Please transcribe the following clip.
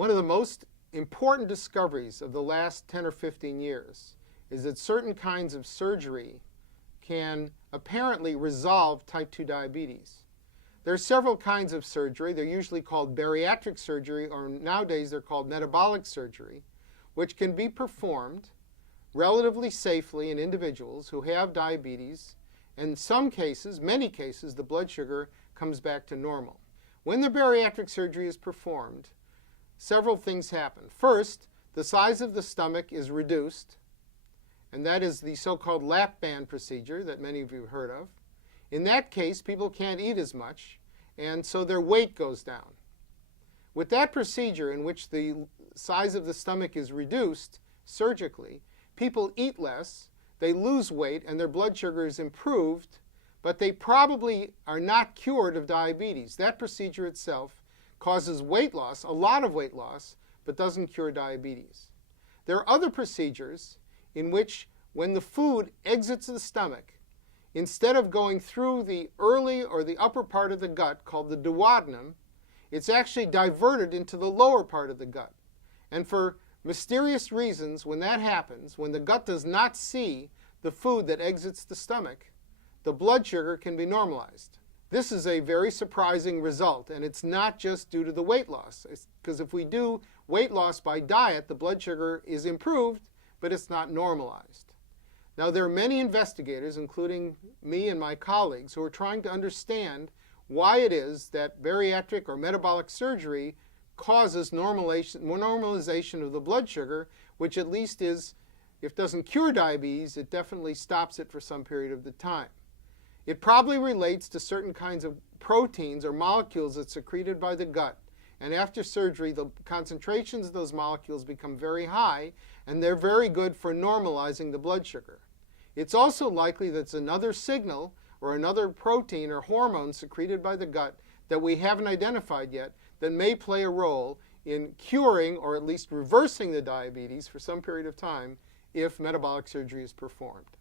One of the most important discoveries of the last 10 or 15 years is that certain kinds of surgery can apparently resolve type 2 diabetes. There are several kinds of surgery. They're usually called bariatric surgery, or nowadays they're called metabolic surgery, which can be performed relatively safely in individuals who have diabetes. In some cases, many cases, the blood sugar comes back to normal. When the bariatric surgery is performed, several things happen. First, the size of the stomach is reduced, and that is the so-called lap band procedure that many of you have heard of. In that case, people can't eat as much, and so their weight goes down. With that procedure, in which the size of the stomach is reduced surgically, people eat less, they lose weight, and their blood sugar is improved, but they probably are not cured of diabetes. That procedure itself causes weight loss, a lot of weight loss, but doesn't cure diabetes. There are other procedures in which, when the food exits the stomach, instead of going through the early or the upper part of the gut, called the duodenum, it's actually diverted into the lower part of the gut. And for mysterious reasons, when that happens, when the gut does not see the food that exits the stomach, the blood sugar can be normalized. This is a very surprising result, and it's not just due to the weight loss. Because if we do weight loss by diet, the blood sugar is improved, but it's not normalized. Now, there are many investigators, including me and my colleagues, who are trying to understand why it is that bariatric or metabolic surgery causes normalization of the blood sugar, which at least is, if it doesn't cure diabetes, it definitely stops it for some period of the time. It probably relates to certain kinds of proteins or molecules that's secreted by the gut. And after surgery, the concentrations of those molecules become very high, and they're very good for normalizing the blood sugar. It's also likely that it's another signal or another protein or hormone secreted by the gut that we haven't identified yet that may play a role in curing or at least reversing the diabetes for some period of time if metabolic surgery is performed.